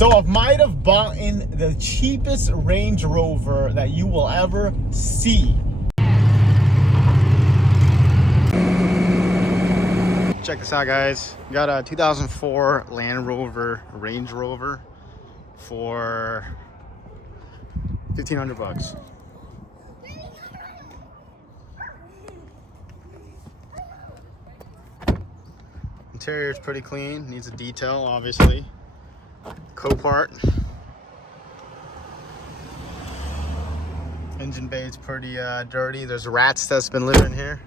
So I might have bought in the cheapest Range Rover that you will ever see. Check this out, guys. Got a 2004 Land Rover Range Rover for $1,500. Interior is pretty clean, needs a detail, obviously. Copart. Engine bay is pretty dirty. There's rats that's been living here.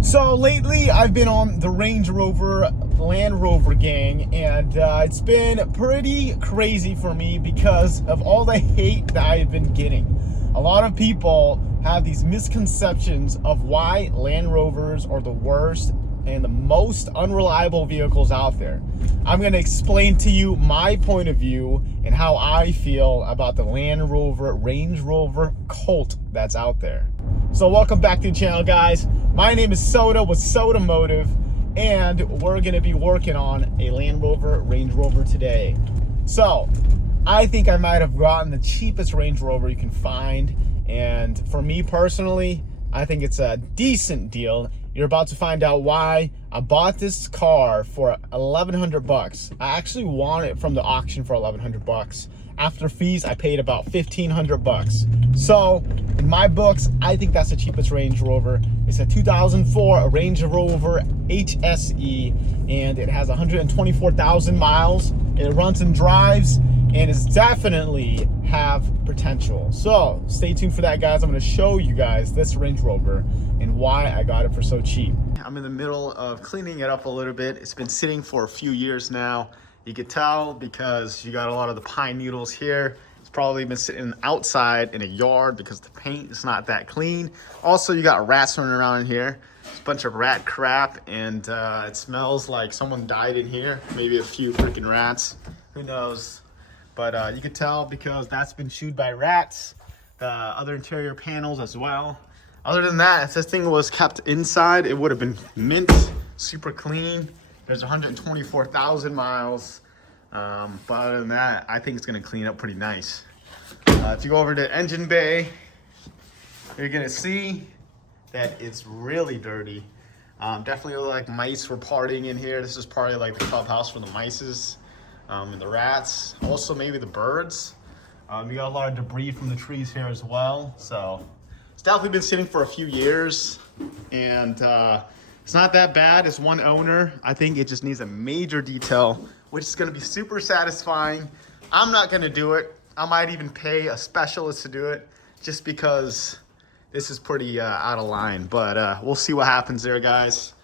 So lately I've been on the Range Rover Land Rover gang, and it's been pretty crazy for me because of all the hate that I've been getting. A lot of people have these misconceptions of why Land Rovers are the worst and the most unreliable vehicles out there. I'm going to explain to you my point of view and how I feel about the Land Rover Range Rover cult that's out there. So welcome back to the channel, guys. My name is Soda with Soda Motive, and we're going to be working on a Land Rover Range Rover today. So I think I might have gotten the cheapest Range Rover you can find, and for me personally, I think it's a decent deal. You're about to find out why. I bought this car for $1,100. I actually won it from the auction for $1,100. After fees, I paid about $1,500. So in my books, I think that's the cheapest Range Rover. It's a 2004 Range Rover HSE, and it has 124,000 miles. It runs and drives, and it's definitely have potential. So stay tuned for that, guys. I'm going to show you guys this Range Rover and why I got it for so cheap. I'm in the middle of cleaning it up a little bit. It's been sitting for a few years now. You could tell because you got a lot of the pine needles here. It's probably been sitting outside in a yard because the paint is not that clean. Also, you got rats running around in here. It's a bunch of rat crap, and it smells like someone died in here. Maybe a few freaking rats. Who knows? But you could tell because that's been chewed by rats. The other interior panels as well. Other than that, if this thing was kept inside, it would have been mint, super clean. There's 124,000 miles. But other than that, I think it's gonna clean up pretty nice. If you go over to engine bay, you're gonna see that it's really dirty. Definitely look like mice were partying in here. This is probably like the clubhouse for the mices and the rats. Also maybe the birds. You got a lot of debris from the trees here as well. So it's definitely been sitting for a few years, and it's not that bad. It's one owner. I think it just needs a major detail, which is gonna be super satisfying. I'm not gonna do it. I might even pay a specialist to do it just because this is pretty out of line, but we'll see what happens there, guys.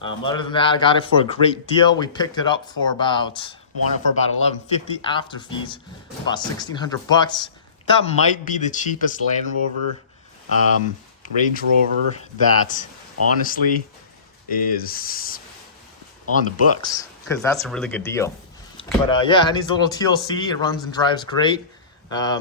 Other than that, I got it for a great deal. We picked it up for about $1,150 after fees, about $1,600. That might be the cheapest Land Rover, Range Rover that honestly is on the books, because that's a really good deal. But yeah, it needs a little TLC. It runs and drives great.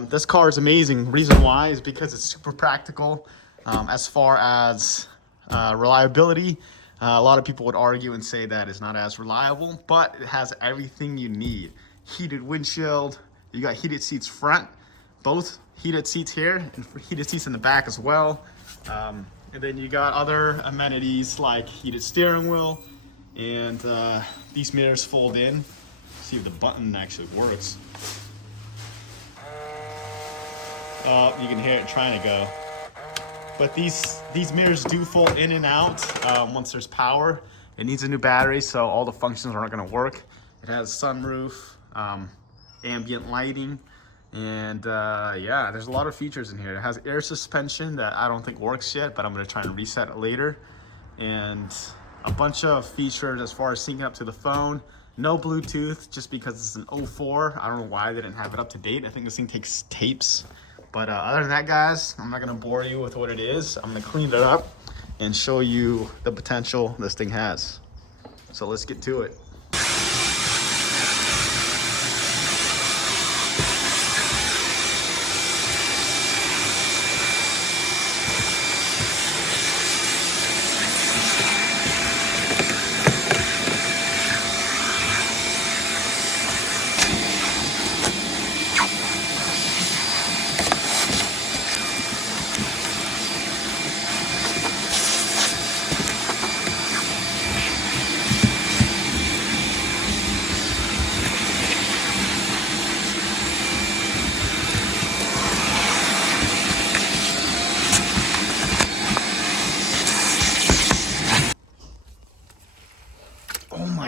This car is amazing. Reason why is because it's super practical as far as reliability. A lot of people would argue and say that it's not as reliable, but it has everything you need. Heated windshield, you got heated seats front, both heated seats here and heated seats in the back as well. And then you got other amenities like heated steering wheel, and these mirrors fold in. See if the button actually works. Oh, you can hear it trying to go. But these mirrors do fold in and out once there's power. It needs a new battery, so all the functions aren't gonna work. It has sunroof, ambient lighting, and yeah, there's a lot of features in here. It has air suspension that I don't think works yet, but I'm gonna try and reset it later. And a bunch of features as far as syncing up to the phone. No Bluetooth, just because it's an 04. I don't know why they didn't have it up to date. I think this thing takes tapes. But other than that, guys, I'm not gonna bore you with what it is. I'm gonna clean it up and show you the potential this thing has. So let's get to it.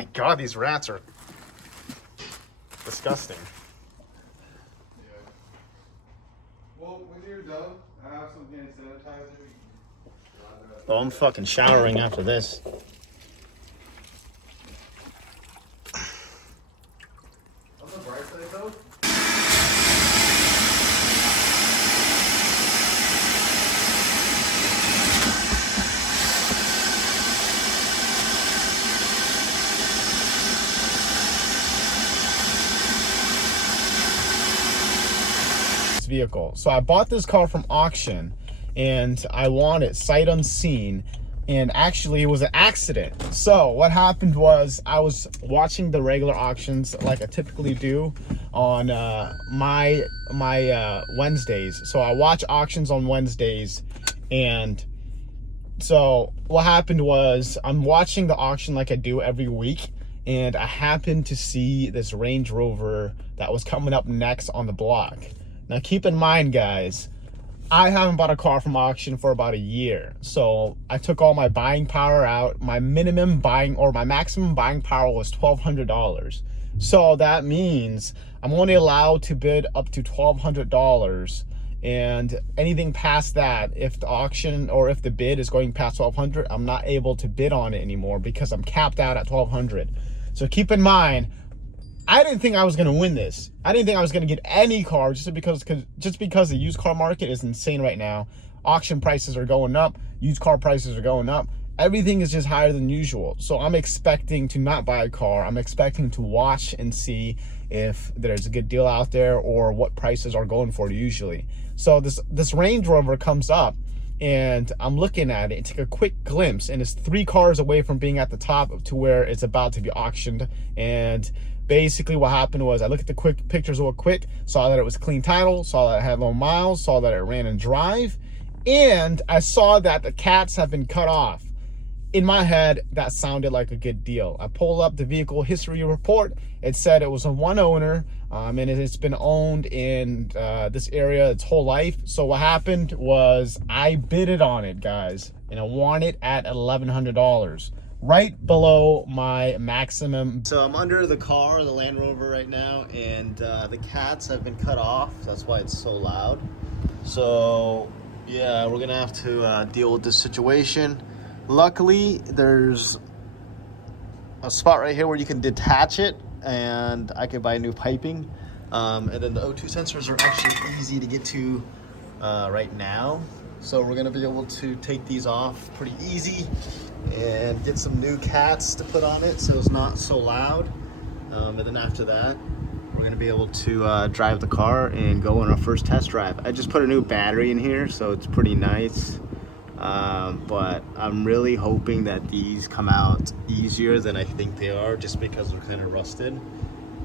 my God, these rats are disgusting. Yeah. Well, when you're done, I have some hand sanitizer. Oh, I'm fucking showering after this. On the bright side, though, vehicle. So I bought this car from auction and I want it sight unseen, and actually it was an accident. So what happened was I was watching the regular auctions like I typically do on my Wednesdays. So I watch auctions on Wednesdays, and so what happened was I'm watching the auction like I do every week, and I happened to see this Range Rover that was coming up next on the block. Now, keep in mind, guys, I haven't bought a car from auction for about a year. So I took all my buying power out. My minimum buying or my maximum buying power was $1,200. So that means I'm only allowed to bid up to $1,200. And anything past that, if the auction or if the bid is going past $1,200, I'm not able to bid on it anymore because I'm capped out at $1,200. So keep in mind, I didn't think I was going to win this. I didn't think I was going to get any car just because the used car market is insane right now. Auction prices are going up. Used car prices are going up. Everything is just higher than usual. So I'm expecting to not buy a car. I'm expecting to watch and see if there's a good deal out there or what prices are going for usually. So this Range Rover comes up and I'm looking at it. Take a quick glimpse, and it's 3 cars away from being at the top to where it's about to be auctioned. And basically what happened was I looked at the quick pictures real quick, saw that it was clean title, saw that it had low miles, saw that it ran and drive, and I saw that the cats have been cut off. In my head, that sounded like a good deal. I pulled up the vehicle history report. It said it was a one owner, and it's been owned in this area its whole life. So what happened was I bidded on it, guys, and I won it at $1,100. Right below my maximum. So I'm under the car, the Land Rover right now, and the cats have been cut off. That's why it's so loud. So yeah, we're gonna have to deal with this situation. Luckily, there's a spot right here where you can detach it, and I can buy new piping. And then the O2 sensors are actually easy to get to right now. So we're gonna be able to take these off pretty easy and get some new cats to put on it so it's not so loud. And then after that, we're gonna be able to drive the car and go on our first test drive. I just put a new battery in here, so it's pretty nice. But I'm really hoping that these come out easier than I think they are, just because they're kind of rusted.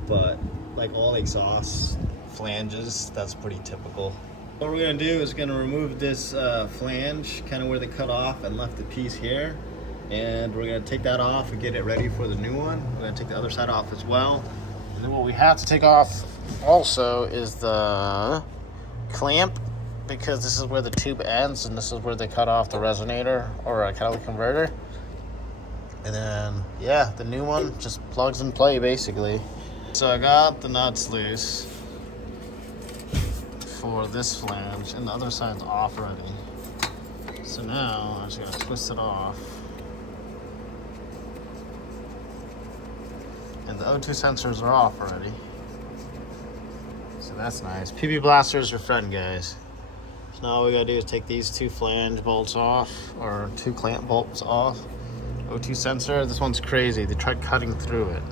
But like all exhaust flanges, that's pretty typical. What we're gonna do is gonna remove this flange, kind of where they cut off and left the piece here. And we're gonna take that off and get it ready for the new one. We're gonna take the other side off as well. And then what we have to take off also is the clamp, because this is where the tube ends and this is where they cut off the resonator or a catalytic converter. And then yeah, the new one just plugs and play basically. So I got the nuts loose for this flange, and the other side's off already. So now I'm just gonna twist it off. And the O2 sensors are off already. So that's nice. PB blasters are fun, guys. So now all we gotta do is take these 2 flange bolts off, or 2 clamp bolts off. O2 sensor, this one's crazy. They tried cutting through it.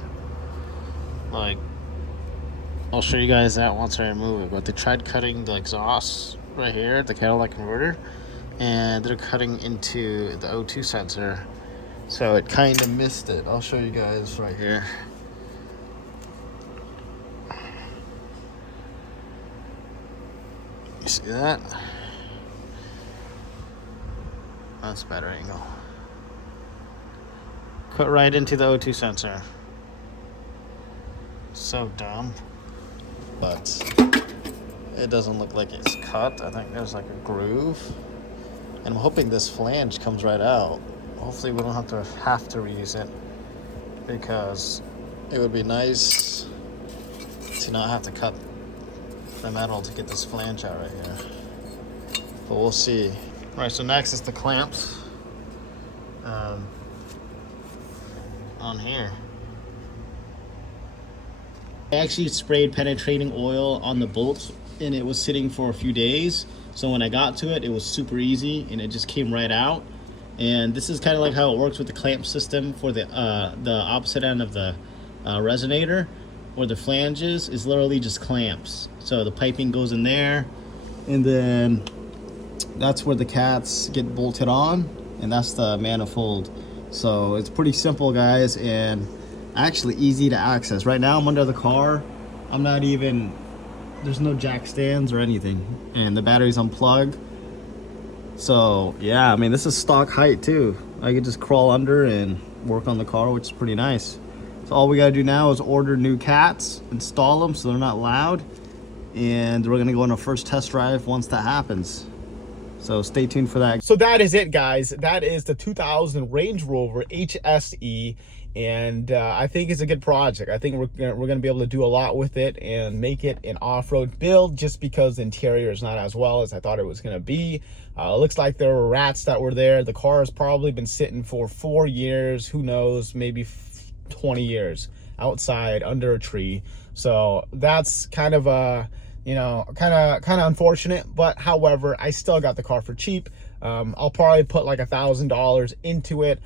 Like, I'll show you guys that once I remove it, but they tried cutting the exhaust right here, the catalytic converter, and they're cutting into the O2 sensor. So it kind of missed it. I'll show you guys right here. You see that? That's a better angle. Cut right into the O2 sensor. So dumb. But it doesn't look like it's cut. I think there's like a groove. And I'm hoping this flange comes right out. Hopefully we don't have to reuse it. because it would be nice to not have to cut the metal to get this flange out right here. But we'll see. All right, so next is the clamps on here. I actually sprayed penetrating oil on the bolts and it was sitting for a few days. So when I got to it, it was super easy and it just came right out. And this is kind of like how it works with the clamp system for the opposite end of the resonator, where the flanges is literally just clamps. So the piping goes in there, and then that's where the cats get bolted on, and that's the manifold. So it's pretty simple, guys, and actually easy to access. Right now I'm under the car. I'm not even, there's no jack stands or anything, and the battery's unplugged. So yeah, I mean, this is stock height too. I could just crawl under and work on the car, which is pretty nice. So all we gotta do now is order new cats, install them so they're not loud, and we're gonna go on our first test drive once that happens. So stay tuned for that. So that is it, guys. That is the 2000 Range Rover HSE, and I think it's a good project. I think we're gonna be able to do a lot with it and make it an off-road build, just because the interior is not as well as I thought it was gonna be. It looks like there were rats that were there. The car has probably been sitting for 4 years, who knows, maybe 20 years outside under a tree. So that's kind of a, you know, kind of unfortunate, but however, I still got the car for cheap. I'll probably put like $1,000 into it,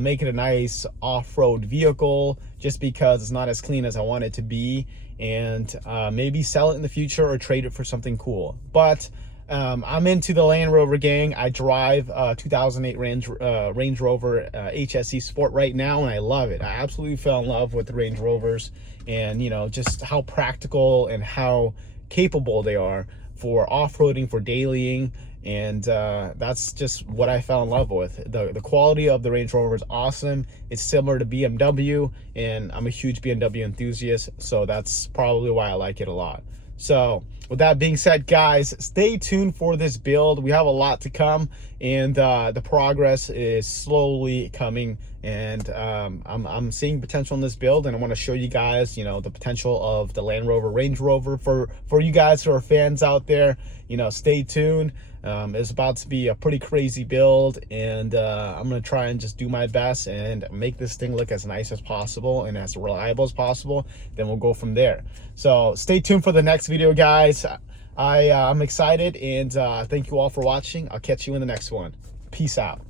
make it a nice off-road vehicle, just because it's not as clean as I want it to be, and maybe sell it in the future or trade it for something cool. But I'm into the Land Rover gang. I drive 2008 Range Rover HSE Sport right now, and I love it. I absolutely fell in love with the Range Rovers, and you know, just how practical and how capable they are for off-roading, for dailying, and that's just what I fell in love with. The quality of the Range Rover is awesome. It's similar to BMW, and I'm a huge BMW enthusiast, so that's probably why I like it a lot. So with that being said, guys, stay tuned for this build. We have a lot to come, and the progress is slowly coming, and I'm seeing potential in this build, and I want to show you guys, you know, the potential of the Land Rover Range Rover. For you guys who are fans out there, you know, stay tuned. It's about to be a pretty crazy build, and I'm gonna try and just do my best and make this thing look as nice as possible and as reliable as possible. Then we'll go from there. So stay tuned for the next video, guys. I'm excited, and thank you all for watching. I'll catch you in the next one. Peace out.